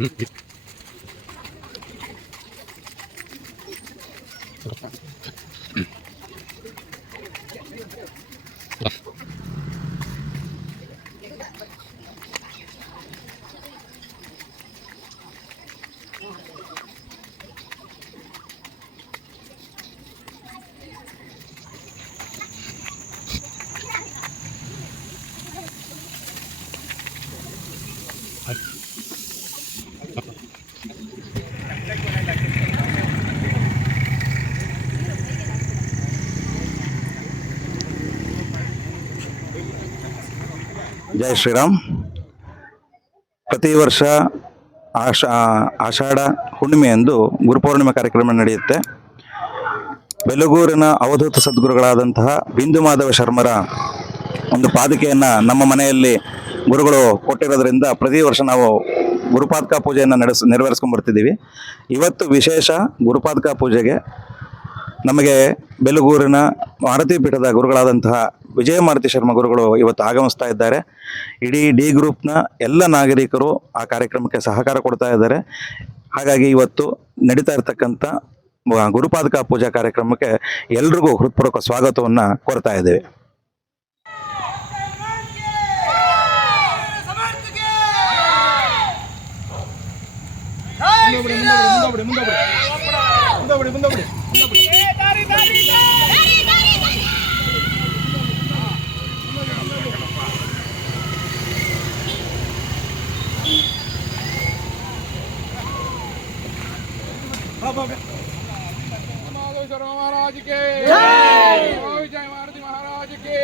Mm-hmm. ಜೈ ಶ್ರೀರಾಮ್. ಪ್ರತಿ ವರ್ಷ ಆಷಾ ಆಷಾಢ ಹುಣ್ಣಿಮೆಯಂದು ಗುರುಪೌರ್ಣಿಮೆ ಕಾರ್ಯಕ್ರಮ ನಡೆಯುತ್ತೆ. ಬೆಲಗೂರಿನ ಅವಧೂತ ಸದ್ಗುರುಗಳಾದಂತಹ ಬಿಂದು ಮಾಧವ ಶರ್ಮರ ಒಂದು ಪಾದುಕೆಯನ್ನು ನಮ್ಮ ಮನೆಯಲ್ಲಿ ಗುರುಗಳು ಕೊಟ್ಟಿರೋದ್ರಿಂದ ಪ್ರತಿ ವರ್ಷ ನಾವು ಗುರುಪಾದಕ ಪೂಜೆಯನ್ನು ನಡೆಸ್, ನೆರವೇರಿಸ್ಕೊಂಡು ಬರ್ತಿದ್ದೀವಿ. ಇವತ್ತು ವಿಶೇಷ ಗುರುಪಾದಕ ಪೂಜೆಗೆ ನಮಗೆ ಬೆಲಗೂರಿನ ಮಾರುತಿ ಪೀಠದ ಗುರುಗಳಾದಂತಹ ವಿಜಯ ಮಾರುತಿ ಶರ್ಮ ಗುರುಗಳು ಇವತ್ತು ಆಗಮಿಸ್ತಾ ಇದ್ದಾರೆ. ಇಡೀ ಡಿ ಗ್ರೂಪ್ನ ಎಲ್ಲ ನಾಗರಿಕರು ಆ ಕಾರ್ಯಕ್ರಮಕ್ಕೆ ಸಹಕಾರ ಕೊಡ್ತಾ ಇದ್ದಾರೆ. ಹಾಗಾಗಿ ಇವತ್ತು ನಡೀತಾ ಇರತಕ್ಕಂಥ ಗುರುಪಾದಕ ಪೂಜಾ ಕಾರ್ಯಕ್ರಮಕ್ಕೆ ಎಲ್ರಿಗೂ ಹೃತ್ಪೂರ್ವಕ ಸ್ವಾಗತವನ್ನು ಕೋರ್ತಾ ಇದ್ದೇವೆ. ಮುಂದೆ ಬಿಡಿ ಮುಂದೆ ಬಿಡಿ ಮುಂದೆ ಬಿಡಿ ಮುಂದೆ ಬಿಡಿ మాధవేశ్వర మహారాజుకి విజయ మారుతి మహారాజుకి.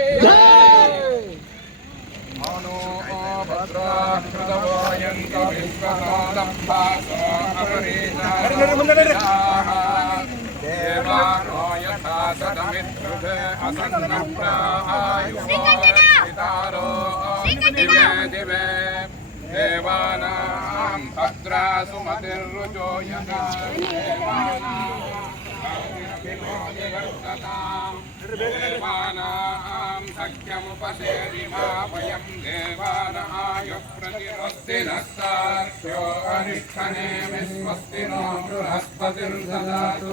దేవానా भद्राम् भद्रा सुमतिर्रुचो देवानाम् सख्यमुपसेरिमा वयम् देवानायुः प्रतिरस्तिनस्तार्क्ष्यो अनिष्ठने बृहस्पतिर्ददातु।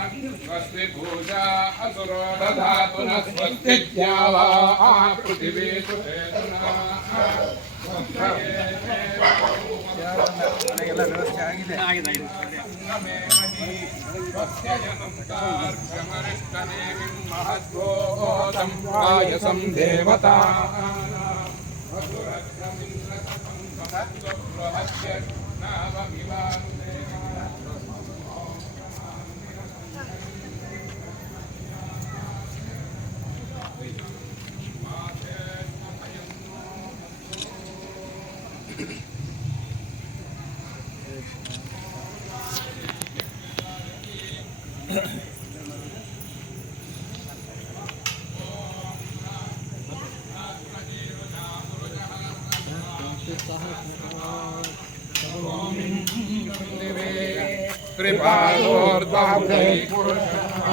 स्वस्ति पूजा असुरो दधातु न स्वस्तिद्या वा पृथिवी ಎಲ್ಲ ವ್ಯವಸ್ಥೆ ಆಗಿದೆ ಆಗಿದೆ ಮಹದ್ವೋದಂ ದೇವತಾ ಮಧುರಕ್ಷಮಿಂದ್ರ ನಾವಮಿವಾಂಗ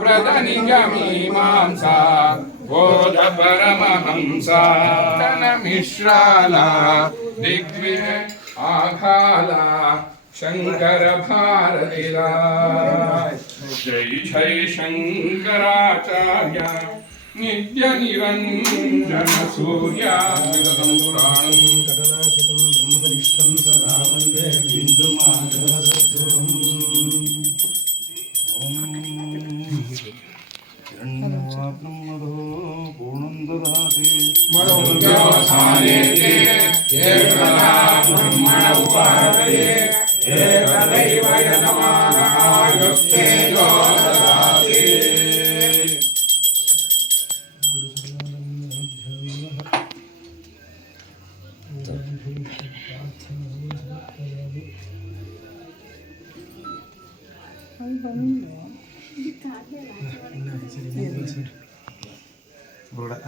प्रदनिगमीमांसा बोध परमहंसा मिश्राला दिग्वि आघाला शङ्करभारतिला भारतीला जय जय शंकराचार्य नित्य निरंजन सूर्या पुराणं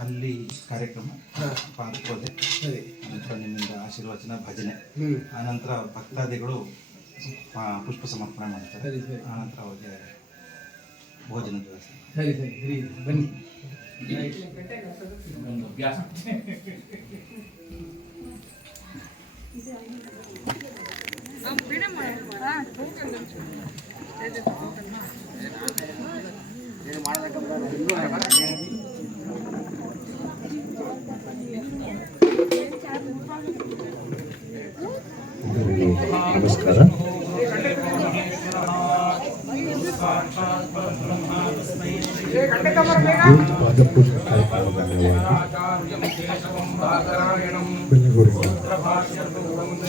ಅಲ್ಲಿ ಕಾರ್ಯಕ್ರಮ ಪಾದಪೂಜೆ ನಂತರ ನಿಮ್ಮಿಂದ ಆಶೀರ್ವಚನ ಭಜನೆ. ಆನಂತರ ಭಕ್ತಾದಿಗಳು ಪುಷ್ಪ ಸಮರ್ಪಣೆ ಮಾಡ್ತಾರೆ. ಆನಂತರ ಅವರಿಗೆ ಭೋಜನದ ವ್ಯವಸ್ಥೆ ಸರಿ ಸರಿ. ಸರಿ ಬನ್ನಿ. ನಮಸ್ಕಾರ ಪಾದಪೂಜೆ ಕಾರ್ಯಕ್ರಮದ ಅಂಗವಾಗಿ ಬೆಳಗೂರಿನ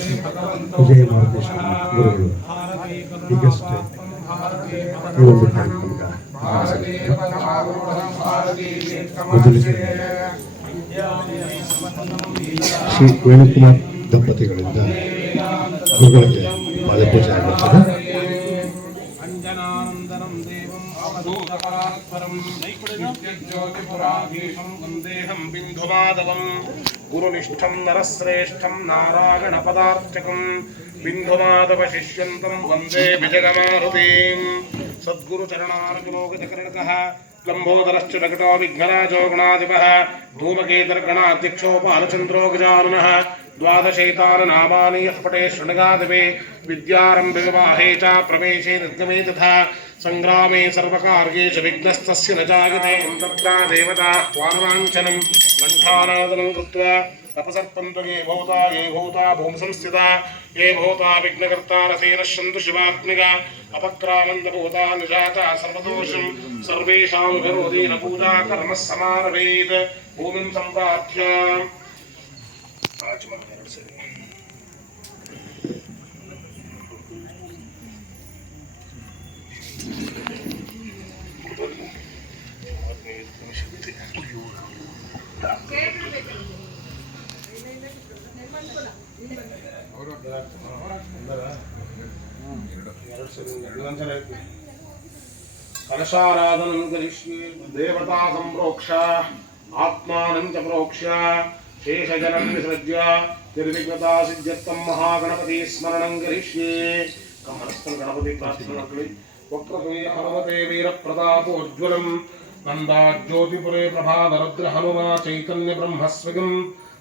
ವಿಜಯ ಮಹದೇಶ್ವರ ಗುರುಗಳು ಈಗಷ್ಟೇ ಈ ಒಂದು ಕಾರ್ಯಕ್ರಮದ ಮೊದಲಿಗೆ ಶ್ರೀ ವೇಣುಕುಮಾರ್ ದಂಪತಿಗಳಿಂದ ಗುರುಗಳಿಗೆ ಪಾದಪೂಜೆ ಆಗುತ್ತದೆ अञ्जनानन्दनं देवम् अवधूतपरात्परं नित्यज्योतिपुराधीशं वन्देऽहं बिन्धुमाधवं గురునిష్టం నరశ్రేష్టం నారాయణ పదార్చకం బిందుమాదవశిష్యంతం వందే విజగమారుతీం సద్గురుచరణారవిలోకితకర్ణక లంబోదరశ్చ ప్రకటో విఘ్నరాజో గణాధిప ధూమకేతర్గణాధ్యక్షోపాలచంద్రో గజానున ద్వాదశైతారనామాని యః పటే శృణగాదివే విద్యారంభ వివాహే చ ప్రవేశే నిర్గమే తథా. సంగ్రామే సర్వకార్యేషు విఘ్నస్తస్య న జాగతే తత్రా దేవతా వానరాంఛనం ఘంటానాదనం కృత్వా తపసర్పంతు ఏ భూతా ఏ భూతా భూమి సంస్థిత ఏ భూతా విఘ్నకర్తారసేన శంతు శివాత్మిగా అపక్రామందభూతా నిజాత సర్వదోషం. సర్వేషాముభిరోధీన పూజా కర్మ సమారవేత్ భూమిం సంప్రాప్య కలశారాధనం కరిష్యే దేవతా సంప్రోక్ష ఆత్మానం చ ప్రోక్ష శేషజనం విసృజ్య నిర్విఘ్నతా సిద్ధ్యర్థం మహాగణపతి స్మరణం కరిష్యే కమనస్థం గణపతి ప్రార్థనకలి వక్రతుల్య హనుమతే వీర ప్రతాపోజ్వలం నందాజ్యోతిపురే ప్రభావరుద్ర హనుమా చైతన్య బ్రహ్మస్వగం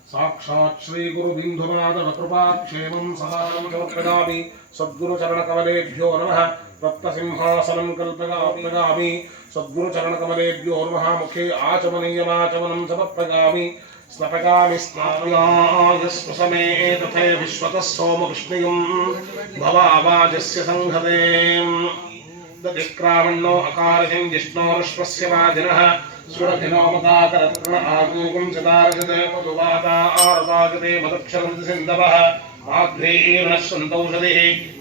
साक्षात् श्रीगुरुबिन्धुमाधव कृपाक्षेमं सदानं समर्पयामि सद्गुरुचरणकमलेभ्यो नमः। रत्नसिंहासनं कल्पयामि। सद्गुरुचरणकमलेभ्यो नमः। मुखे आचमनीयमाचमनं समर्पयामि। स्नपकामि स्नापयाय स्वसमे तथे विश्वतः सोमकृष्णियं भवावाजस्य सङ्घते दधिक्रामण्णो अकारहिं जिष्णोरश्वस्य वाजिनः। सुरभिनोमताकरत्न आगूकं चतारजते मधुवाता आरतागते मदक्षरन्ति सिन्धवः माध्वीर्णः सन्तौषधिः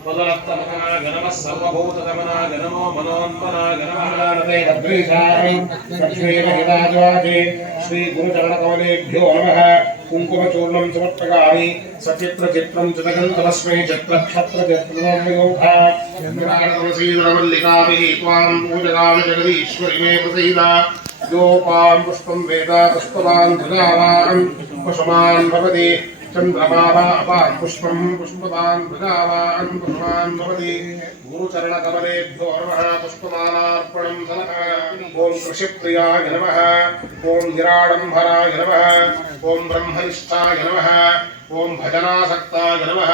मदरत्तमगना गणमः सर्वभूतगमना गणमो मनोन्मना गणमहानते भद्रीशामि लक्ष्मीमहिताजवाजे श्रीगुरुचरणकमलेभ्यो नमः కుంకుమచూర్ణం సమర్పయామి సచిత్ర చిత్రం చితకంతరస్మై చక్రక్షత్రజత్రమల్లికామి త్వాం పూజగామి జగదీశ్వరి మే ప్రసీద. యోపాం పుష్పం వేద పుష్పవాన్ ధృతావారం పశుమాన్ భవతి. चन्द्रमावा अपात् पुष्पं पुष्पवान् प्रजावान् पुष्पान् भवति गुरुचरणकमलेभ्यो नमः पुष्पमालार्पणं नमः ॐ कृषिप्रियाय नमः ॐ निराडम्बराय नमः ॐ ब्रह्मनिष्ठाय नमः ॐ भजनासक्ताय नमः।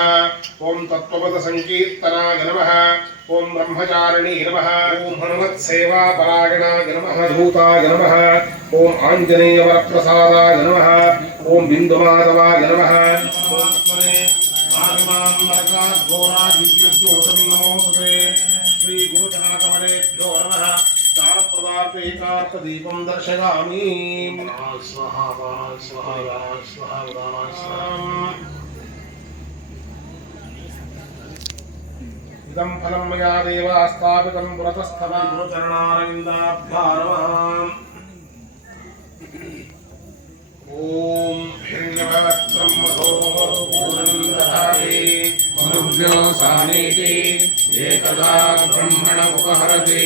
ॐ तत्त्वपदसङ्कीर्तनाय नमः। ॐ ब्रह्मचारिणी नमः। ॐ हनुमत्सेवापरायणाय नमः। धूताय नमः। ॐ आञ्जनेयवरप्रसादाय नमः। ॐ बिन्दुमाधवाय नमः। ॐ दानप्रदार्थैकार्थदीपं दर्शयामि स्वाहा स्वाहा स्वाहा स्वाहा इदं फलं मया देव स्थापितं पुरतस्तव गुरुचरणारविन्दाभ्यारमः ॐ हिरण्यवक्त्रं मधो पूर्णन्दधाति मनुभ्यो सानीति एकदा ब्रह्मण उपहरति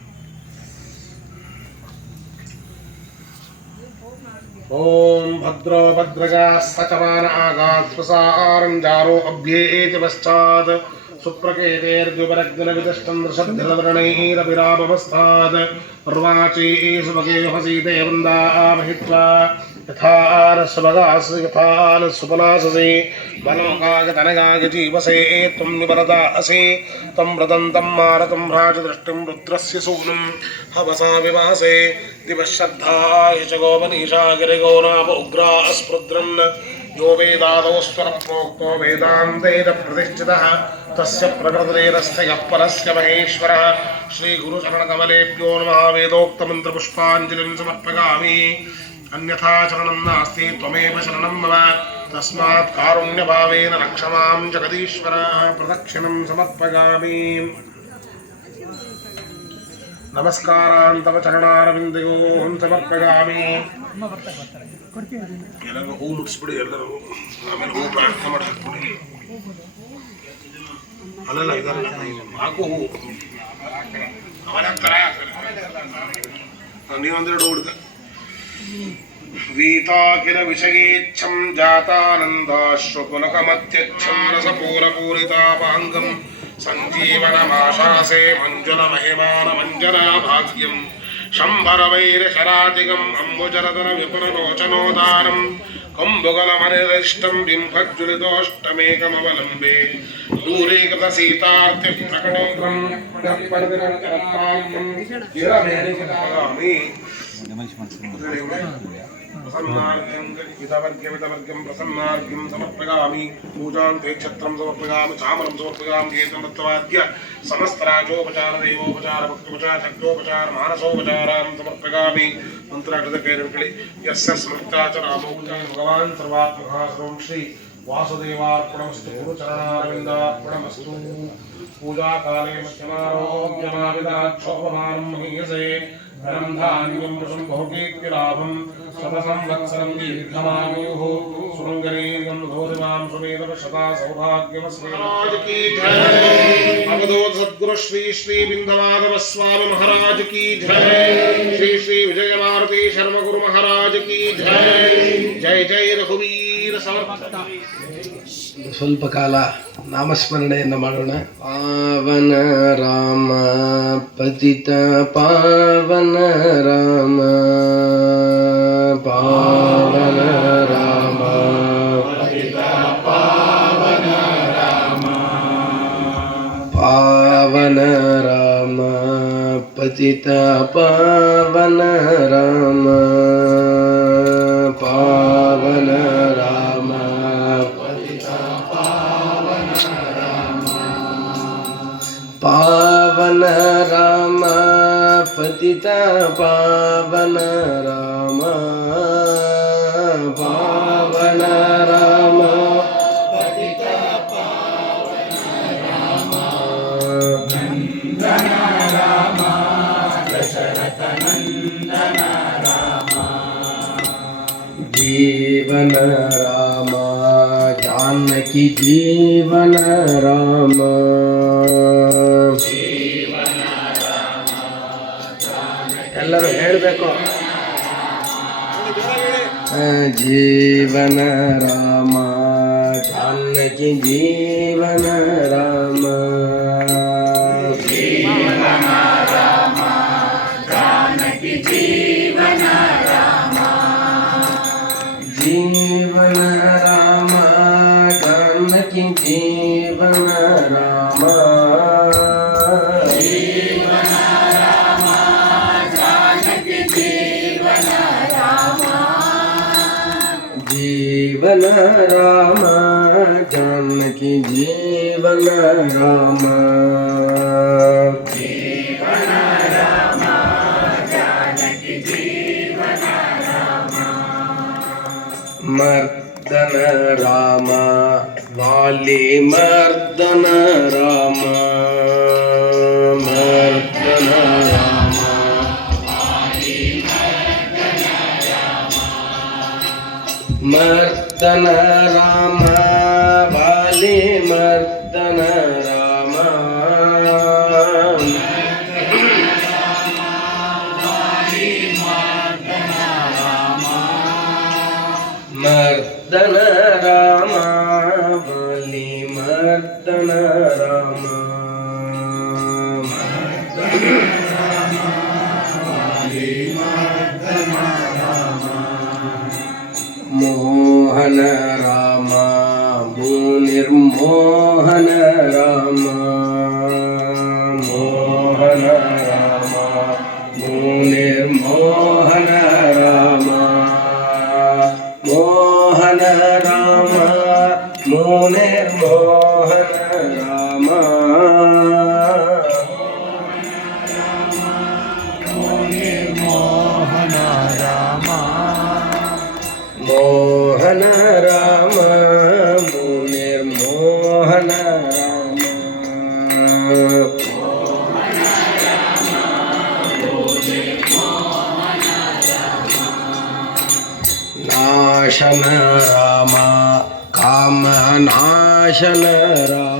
ॐ भद्रो भद्रगा सचमान आगात् स्वसारञ्जारो अभ्येति पश्चात् सुप्रकेतेर्द्विपरग्निविदष्टं दृशद्धिरवर्णैरभिरामवस्थात् अर्वाची सुभगे हसीते वृन्दामहित्वा తథానస్వదాసి యథానస్సుపనాససి వనోగాగతనగాగజీవసే త్వం వివరద అసి. తం వ్రదంతం మారకం రాజదృష్టిం రుద్రస్య సూనం హవసా వివాసే. దివశ్రద్ధాయశగోపనీషాగిరిగౌరాప ఉగ్రా అస్పృద్రన్ యో వేదాదోస్వర ప్రోక్తో వేదాంతేన ప్రతిష్ఠిత. తస్య ప్రకృతిరేరస్థయ పరస్య మహేశ్వర. శ్రీగురుచరణకమలేభ్యో నమ. వేదోక్తమంత్రపుష్పాంజలిం సమర్పగామి. ಅನ್ಯಥಾ ಶರಣಂ ನಾಸ್ತಿ ತ್ವಮೇವ ಶರಣಂ ಮಮ ತಸ್ಮಾತ್ ಕಾರುಣ್ಯ ಕಾರುಣ್ಯಭಾವೇನ ರಕ್ಷಮಾಂ ಜಗದೀಶ್ವರ ಪ್ರದಕ್ಷಿಣಂ ಸಮರ್ಪಗಾಮಿ ನಮಸ್ಕಾರಾಂ ತವ ಚರಣಾರವಿಂದಯೋ ಸಮರ್ಪಯಾಮಿ ಎಲ್ಲರೂ ಹೂ ಮುಟ್ಸ್ಬಿಡಿ ಎಲ್ಲರೂ ಆಮೇಲೆ ಹೂ ಪ್ರಾರ್ಥನೆ ಮಾಡಿ ಹಾಕ್ಬಿಡಿ ಅಲ್ಲಲ್ಲ, ಇದಲ್ಲ, ಹಾಕು ಹೂ. ಅವನ ನೀವೊಂದೆರಡು ಹುಡುಗ वीताखिल विषयेच्छं जातानन्दाश्रुपुलकमत्यच्छं रसपूरपूरितापाङ्गं सञ्जीवनमाशासे मञ्जुलमहिमानमञ्जनाभाग्यं शम्भरवैरशराधिकम् अम्बुजरदनविपुरलोचनोदारं कम्बुगलमनिरिष्टं बिम्भज्जुलितोष्टमेकमवलम्बे दूरीकृतसीतार्थिप्रकटोग्रं प्रसन्नार्घ्यं ప్రసన్నార్ఘ్యం సమర్పయామి పూజాం తే క్షత్రం సమర్పయామి చామరం సమర్పయామి ఏతమత్వాద్య సమస్తరాజోపచార దేవోపచార భక్తోపచార శక్తోపచార మానసోపచారాం సమర్పయామి మంత్రాటకైనకళి ఎస్య స్మృతాచ రామోపచార భగవాన్ సర్వాత్మకః సర్వం శ్రీ వాసుదేవార్పణమస్తు గురుచరణారవిందార్పణమస్తు పూజాకాలే మధ్యమారోగ్యమావిదాక్షోభమానం మహీయసే धनं धान्यं वृषं बहुकीर्तिलाभं शतसंवत्सरं दीर्घमायुः सुरङ्गरीर्यं भोजमां सुमेधव शता सौभाग्यमस्मि अवधूत सद्गुरु श्री श्री स्वामी महाराज की जय श्री श्री विजय मारुति शर्मा गुरु महाराज की जय। जय जय रघुवीर समर्थ। ಸ್ವಲ್ಪ ಕಾಲ ನಾಮಸ್ಮರಣೆಯನ್ನು ಮಾಡೋಣ ಪಾವನ ರಾಮ ಪತಿತ ಪಾವನ ರಾಮ ಪಾವನ ರಾಮ ಪಾವನ ರಾಮ ಪತಿತ ಪಾವನ ರಾಮ ಪಾವನ ರಾಮ पावन राम पतिता पावन राम पावन राम पतिता पावन जीवन राम जानकी जीवन रामा जीवन रामा की जीवन राम जीवन राम जानकी जीवन राम। मर्दन रामा वाली मर्दन रामा। મર્દન રામ વાલી મર્દન રામ. મર્દન રામ વાલી મર્દન नाशन रामा काम नाशन रामा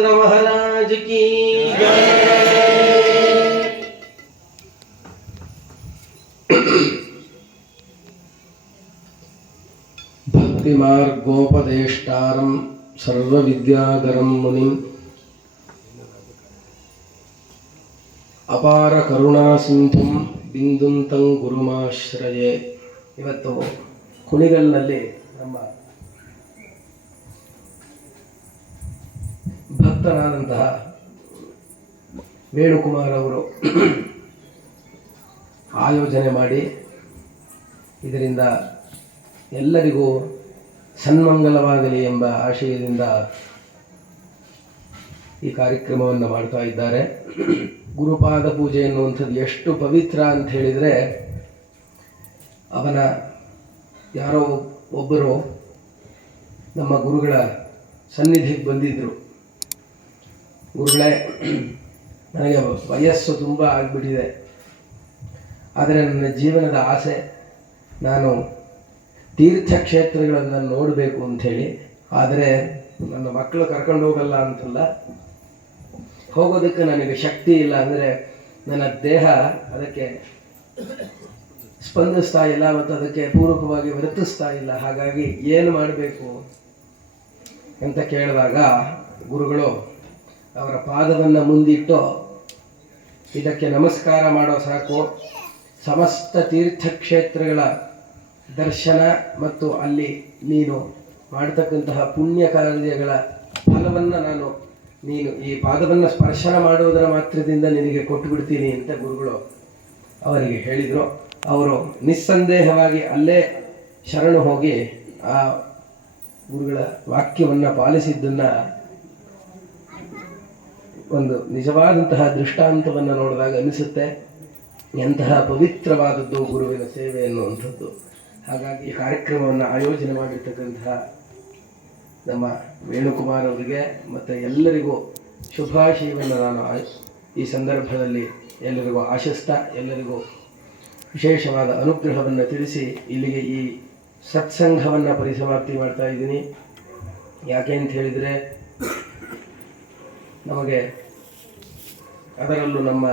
ರಾಮಚಂದ್ರ ಮಹಾರಾಜ ಕೀ ಭಕ್ತಿ ಮಾರ್ಗೋಪದೇಷ್ಟಾರಂ ಸರ್ವವಿದ್ಯಾಧರಂ ಮುನಿ. ಅಪಾರ ಕರುಣಾ ಸಿಂಧು ಬಿಂದುಂತಂ ಗುರುಮಾಶ್ರಯೇ. ಇವತ್ತು ಕುಣಿಗಲ್ನಲ್ಲಿ ನಮ್ಮ ಭಕ್ತನಾದಂತಹ ವೇಣುಕುಮಾರ್ ಅವರು ಆಯೋಜನೆ ಮಾಡಿ ಇದರಿಂದ ಎಲ್ಲರಿಗೂ ಸನ್ಮಂಗಲವಾಗಲಿ ಎಂಬ ಆಶಯದಿಂದ ಈ ಕಾರ್ಯಕ್ರಮವನ್ನು ಮಾಡ್ತಾ ಇದ್ದಾರೆ. ಗುರುಪಾದ ಪೂಜೆ ಎನ್ನುವಂಥದ್ದು ಎಷ್ಟು ಪವಿತ್ರ ಅಂತ ಹೇಳಿದರೆ ಅವನ ಯಾರೋ ಒಬ್ಬರು ನಮ್ಮ ಗುರುಗಳ ಸನ್ನಿಧಿಗೆ ಬಂದಿದ್ದರು ಗುರುಗಳೇ, ನನಗೆ ವಯಸ್ಸು ತುಂಬ ಆಗಿಬಿಟ್ಟಿದೆ. ಆದರೆ ನನ್ನ ಜೀವನದ ಆಸೆ, ನಾನು ತೀರ್ಥಕ್ಷೇತ್ರಗಳನ್ನು ನೋಡಬೇಕು ಅಂಥೇಳಿ. ಆದರೆ ನನ್ನ ಮಕ್ಕಳು ಕರ್ಕೊಂಡು ಹೋಗಲ್ಲ ಅಂತಲ್ಲ. ಹೋಗೋದಕ್ಕೆ ನನಗೆ ಶಕ್ತಿ ಇಲ್ಲ ಅಂದರೆ ನನ್ನ ದೇಹ ಅದಕ್ಕೆ ಸ್ಪಂದಿಸ್ತಾ ಇಲ್ಲ ಮತ್ತು ಅದಕ್ಕೆ ಪೂರಕವಾಗಿ ವರ್ತಿಸ್ತಾ ಇಲ್ಲ. ಹಾಗಾಗಿ ಏನು ಮಾಡಬೇಕು ಅಂತ ಕೇಳಿದಾಗ ಗುರುಗಳು ಅವರ ಪಾದವನ್ನು ಮುಂದಿಟ್ಟು ಇದಕ್ಕೆ ನಮಸ್ಕಾರ ಮಾಡೋ ಸಾಕು. ಸಮಸ್ತ ತೀರ್ಥಕ್ಷೇತ್ರಗಳ ದರ್ಶನ ಮತ್ತು ಅಲ್ಲಿ ನೀನು ಮಾಡತಕ್ಕಂತಹ ಪುಣ್ಯ ಕಾರ್ಯಗಳ ಫಲವನ್ನು ನಾನು, ನೀನು ಈ ಪಾದವನ್ನು ಸ್ಪರ್ಶನ ಮಾಡುವುದರ ಮಾತ್ರದಿಂದ ನಿನಗೆ ಕೊಟ್ಟು ಬಿಡ್ತೀನಿ ಅಂತ ಗುರುಗಳು ಅವರಿಗೆ ಹೇಳಿದರು. ಅವರು ನಿಸ್ಸಂದೇಹವಾಗಿ ಅಲ್ಲೇ ಶರಣು ಹೋಗಿ ಆ ಗುರುಗಳ ವಾಕ್ಯವನ್ನು ಪಾಲಿಸಿದ್ದನ್ನು ಒಂದು ನಿಜವಾದಂತಹ ದೃಷ್ಟಾಂತವನ್ನು ನೋಡಿದಾಗ ಅನಿಸುತ್ತೆ, ಎಂತಹ ಪವಿತ್ರವಾದದ್ದು ಗುರುವಿನ ಸೇವೆ ಅನ್ನುವಂಥದ್ದು. ಹಾಗಾಗಿ ಈ ಕಾರ್ಯಕ್ರಮವನ್ನು ಆಯೋಜನೆ ಮಾಡಿರ್ತಕ್ಕಂತಹ ನಮ್ಮ ವೇಣುಕುಮಾರ್ ಅವರಿಗೆ ಮತ್ತು ಎಲ್ಲರಿಗೂ ಶುಭಾಶಯವನ್ನು ನಾನು ಈ ಸಂದರ್ಭದಲ್ಲಿ ಎಲ್ಲರಿಗೂ ಆಶಿಸ್ತ, ಎಲ್ಲರಿಗೂ ವಿಶೇಷವಾದ ಅನುಗ್ರಹವನ್ನು ತಿಳಿಸಿ ಇಲ್ಲಿಗೆ ಈ ಸತ್ಸಂಗವನ್ನು ಪರಿಸಮಾಪ್ತಿ ಮಾಡ್ತಾ ಇದ್ದೀನಿ. ಯಾಕೆ ಅಂತ ಹೇಳಿದರೆ, ನಮಗೆ ಅದರಲ್ಲೂ ನಮ್ಮ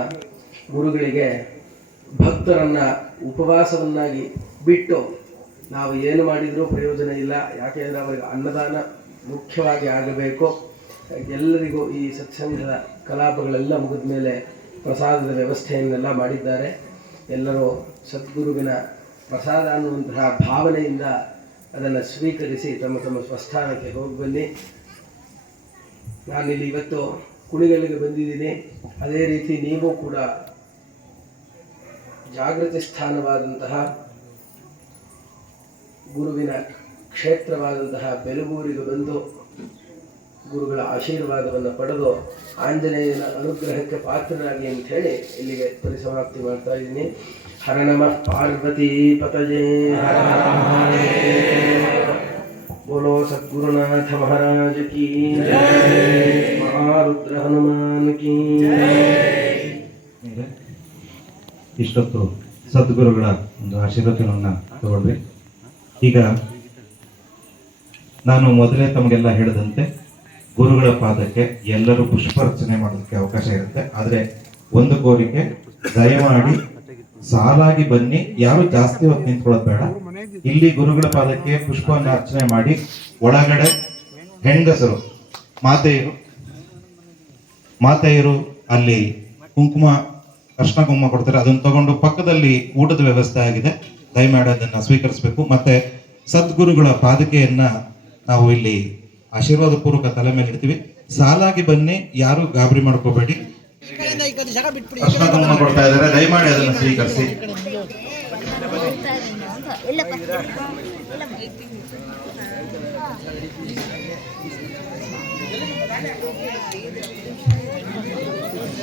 ಗುರುಗಳಿಗೆ ಭಕ್ತರನ್ನು ಉಪವಾಸವನ್ನಾಗಿ ಬಿಟ್ಟು ನಾವು ಏನು ಮಾಡಿದರೂ ಪ್ರಯೋಜನ ಇಲ್ಲ. ಯಾಕೆಂದರೆ ಅವರಿಗೆ ಅನ್ನದಾನ ಮುಖ್ಯವಾಗಿ ಆಗಬೇಕು. ಎಲ್ಲರಿಗೂ ಈ ಸತ್ಸಂಗದ ಕಲಾಪಗಳೆಲ್ಲ ಮುಗಿದ ಮೇಲೆ ಪ್ರಸಾದದ ವ್ಯವಸ್ಥೆಯನ್ನೆಲ್ಲ ಮಾಡಿದ್ದಾರೆ. ಎಲ್ಲರೂ ಸದ್ಗುರುವಿನ ಪ್ರಸಾದ ಅನ್ನುವಂತಹ ಭಾವನೆಯಿಂದ ಅದನ್ನು ಸ್ವೀಕರಿಸಿ ತಮ್ಮ ತಮ್ಮ ಸ್ವಸ್ಥಾನಕ್ಕೆ ಹೋಗಿ ಬನ್ನಿ. ನಾನಿಲ್ಲಿ ಇವತ್ತು ಕುಣಿಗಲ್ಲಿಗೆ ಬಂದಿದ್ದೀನಿ. ಅದೇ ರೀತಿ ನೀವು ಕೂಡ ಜಾಗೃತಿ ಸ್ಥಾನವಾದಂತಹ ಗುರುವಿನ ಕ್ಷೇತ್ರವಾದಂತಹ ಬೆಲಗೂರಿಗೆ ಬಂದು ಗುರುಗಳ ಆಶೀರ್ವಾದವನ್ನು ಪಡೆದು ಆಂಜನೇಯನ ಅನುಗ್ರಹಕ್ಕೆ ಪಾತ್ರರಾಗಿ ಅಂತ ಹೇಳಿ ಇಲ್ಲಿಗೆ ಪರಿಸಮಾಪ್ತಿ ಮಾಡ್ತಾ ಇದ್ದೀನಿ. ಹರ ನಮಃ ಪಾರ್ವತಿ ಪತಜೇ ಬೋಲೋ ಸದ್ಗುರುನಾಥ ಮಹಾರಾಜ ಕಿ ಮಹಾರುದ್ರ ಹನುಮ ಇಷ್ಟೊತ್ತು ಸದ್ಗುರುಗಳ ಒಂದು ಆಶೀರ್ವಚನವನ್ನು ತಗೊಂಡ್ವಿ. ಈಗ ನಾನು ಮೊದಲೇ ತಮಗೆಲ್ಲ ಹೇಳಿದಂತೆ ಗುರುಗಳ ಪಾದಕ್ಕೆ ಎಲ್ಲರೂ ಪುಷ್ಪಾರ್ಚನೆ ಮಾಡೋದಕ್ಕೆ ಅವಕಾಶ ಇರುತ್ತೆ. ಆದರೆ ಒಂದು ಕೋರಿಕೆ, ದಯಮಾಡಿ ಸಾಲಾಗಿ ಬನ್ನಿ. ಯಾರು ಜಾಸ್ತಿ ಹೊತ್ತು ನಿಂತ್ಕೊಳ್ಳೋದು ಬೇಡ. ಇಲ್ಲಿ ಗುರುಗಳ ಪಾದಕ್ಕೆ ಪುಷ್ಪವನ್ನು ಅರ್ಚನೆ ಮಾಡಿ. ಒಳಗಡೆ ಹೆಂಗಸರು, ಮಾತೆಯರು ಮಾತೆಯರು ಅಲ್ಲಿ ಕುಂಕುಮ ಅರ್ಶನ ಕುಂಕುಮ ಕೊಡ್ತಾರೆ. ಅದನ್ನು ತಗೊಂಡು ಪಕ್ಕದಲ್ಲಿ ಊಟದ ವ್ಯವಸ್ಥೆ ಆಗಿದೆ. ದಯಮಾಡಿ ಅದನ್ನ ಸ್ವೀಕರಿಸಬೇಕು. ಮತ್ತೆ ಸದ್ಗುರುಗಳ ಪಾದಕೆಯನ್ನ ನಾವು ಇಲ್ಲಿ ಆಶೀರ್ವಾದ ಪೂರ್ವಕ ತಲೆ ಮೇಲೆ ಇಡ್ತೀವಿ. ಸಾಲಾಗಿ ಬನ್ನಿ. ಯಾರು ಗಾಬರಿ ಮಾಡ್ಕೋಬೇಡಿ. ಅರ್ಶನ ಕುಂಕುಮ ಕೊಡ್ತಾ ಇದ್ದಾರೆ. ದಯಮಾಡಿ ಅದನ್ನು ಸ್ವೀಕರಿಸಿ.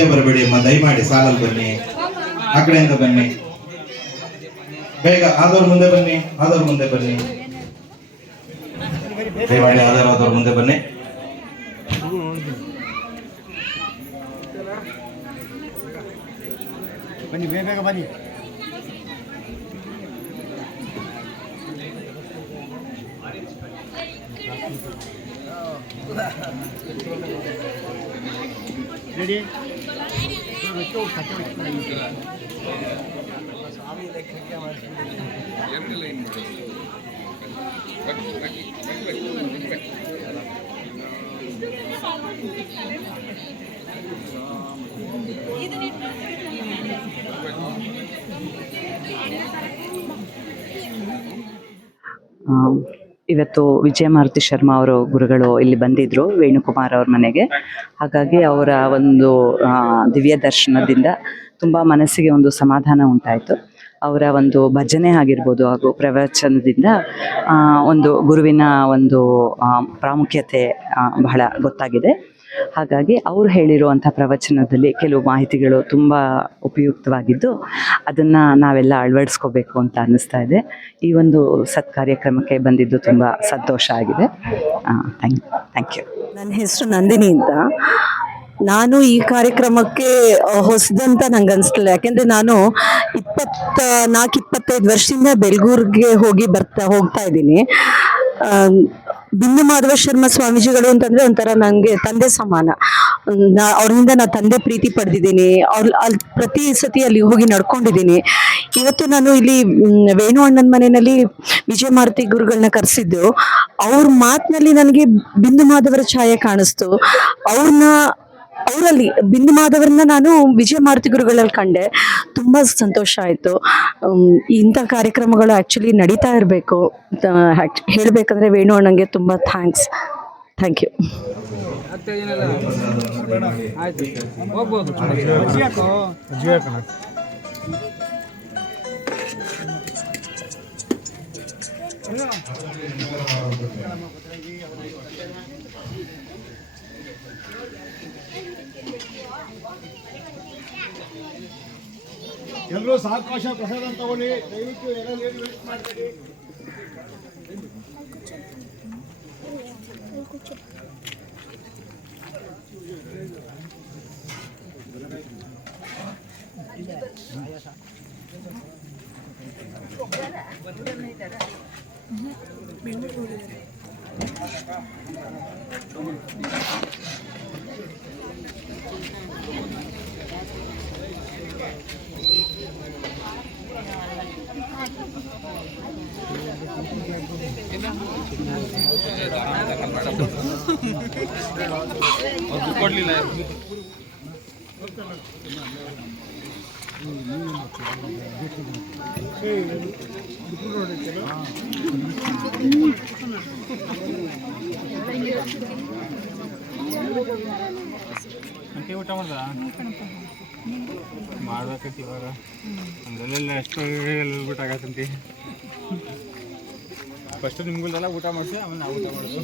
ಮಧ್ಯ ಬರಬೇಡಿ ಅಮ್ಮ, ದಯಮಾಡಿ ಸಾಲಲ್ಲಿ ಬನ್ನಿ. ಆ ಕಡೆಯಿಂದ ಬನ್ನಿ. ಬೇಗ ಆದವ್ರ ಮುಂದೆ ಬನ್ನಿ, ಆದವ್ರ ಮುಂದೆ ಬನ್ನಿ. ದಯಮಾಡಿ ಬನ್ನಿ ಆದವ್ರ ಮುಂದೆ ಬನ್ನಿ. தக்க வைக்கிறாங்க ಇವತ್ತು ವಿಜಯಮಾರುತಿ ಶರ್ಮಾ ಅವರು ಗುರುಗಳು ಇಲ್ಲಿ ಬಂದಿದ್ರು, ವೇಣುಕುಮಾರ್ ಅವ್ರ ಮನೆಗೆ. ಹಾಗಾಗಿ ಅವರ ಒಂದು ದಿವ್ಯ ದರ್ಶನದಿಂದ ತುಂಬ ಮನಸ್ಸಿಗೆ ಒಂದು ಸಮಾಧಾನ ಉಂಟಾಯಿತು. ಅವರ ಒಂದು ಭಜನೆ ಆಗಿರ್ಬೋದು ಹಾಗೂ ಪ್ರವಚನದಿಂದ ಒಂದು ಗುರುವಿನ ಒಂದು ಪ್ರಾಮುಖ್ಯತೆ ಬಹಳ ಗೊತ್ತಾಗಿದೆ. ಹಾಗಾಗಿ ಅವರು ಹೇಳಿರುವಂಥ ಪ್ರವಚನದಲ್ಲಿ ಕೆಲವು ಮಾಹಿತಿಗಳು ತುಂಬ ಉಪಯುಕ್ತವಾಗಿದ್ದು ಅದನ್ನು ನಾವೆಲ್ಲ ಅಳವಡಿಸ್ಕೋಬೇಕು ಅಂತ ಅನ್ನಿಸ್ತಾ ಇದೆ. ಈ ಒಂದು ಸತ್ ಕಾರ್ಯಕ್ರಮಕ್ಕೆ ಬಂದಿದ್ದು ತುಂಬ ಸಂತೋಷ ಆಗಿದೆ. ಥ್ಯಾಂಕ್ ಥ್ಯಾಂಕ್ ಯು ನನ್ನ ಹೆಸರು ನಂದಿನಿ ಅಂತ. ನಾನು ಈ ಕಾರ್ಯಕ್ರಮಕ್ಕೆ ಹೊಸದಂತ ನಂಗೆ ಅನಿಸ್ತಿಲ್ಲ. ಯಾಕೆಂದ್ರೆ ನಾನು ಇಪ್ಪತ್ತ, ನಾಲ್ಕು ಇಪ್ಪತ್ತೈದು ವರ್ಷದಿಂದ ಬೆಲ್ಗೂರ್ಗೆ ಹೋಗಿ ಬರ್ತಾ, ಹೋಗ್ತಾ ಇದ್ದೀನಿ. ಬಿಂದು ಮಾಧವ ಶರ್ಮ ಸ್ವಾಮೀಜಿಗಳು ಅಂತಂದ್ರೆ ಒಂಥರ ನಂಗೆ ತಂದೆ ಸಮಾನ. ಅವರಿಂದ ನಾ ತಂದೆ ಪ್ರೀತಿ ಪಡೆದಿದ್ದೀನಿ. ಅವ್ರ ಅಲ್ಲಿ ಪ್ರತಿ ಸತಿ ಅಲ್ಲಿ ಹೋಗಿ ನಡ್ಕೊಂಡಿದ್ದೀನಿ. ಇವತ್ತು ನಾನು ಇಲ್ಲಿ ವೇಣು ಅಣ್ಣನ ಮನೆಯಲ್ಲಿ ವಿಜಯ ಮಾರುತಿ ಗುರುಗಳನ್ನ ಕರೆಸಿದ್ದು. ಅವ್ರ ಮಾತಿನಲ್ಲಿ ನನಗೆ ಬಿಂದು ಮಾಧವರ ಛಾಯೆ ಕಾಣಿಸ್ತು. ಅವ್ರನ್ನ ಅವರಲ್ಲಿ ಬಿಂದು ಮಾಧವರನ್ನ ನಾನು ವಿಜಯ ಮಾರುತಿ ಗುರುಗಳಲ್ಲಿ ಕಂಡೆ. ತುಂಬ ಸಂತೋಷ ಆಯಿತು. ಇಂಥ ಕಾರ್ಯಕ್ರಮಗಳು ಆ್ಯಕ್ಚುಲಿ ನಡೀತಾ ಇರಬೇಕು. ಹೇಳಬೇಕಂದ್ರೆ ವೇಣು ಅಣ್ಣಂಗೆ ತುಂಬ ಥ್ಯಾಂಕ್ಸ್ ಥ್ಯಾಂಕ್ ಯು ಎಲ್ಲರೂ ಸಾವಕಾಶ ಪ್ರಸಾದ ತಗೊಳ್ಳಿ ದಯವಿಟ್ಟು ಎಲ್ಲ ವೇಸ್ಟ್ ಮಾಡ್ಬೇಡಿ ಅಂತೆ ಊಟ ಮಾಡ್ದ? ಮಾಡ್ಬೇಕಂತ ಇವಾಗ ಅಲ್ಲೆಲ್ಲ ಎಷ್ಟು ಊಟ ಆಗತ್ತಂತಿ ಫಸ್ಟ್ ನಿಮ್ಗೆಲ್ಲ ಊಟ ಮಾಡಿಸಿ ಆಮೇಲೆ ನಾವು ಊಟ ಮಾಡೋದು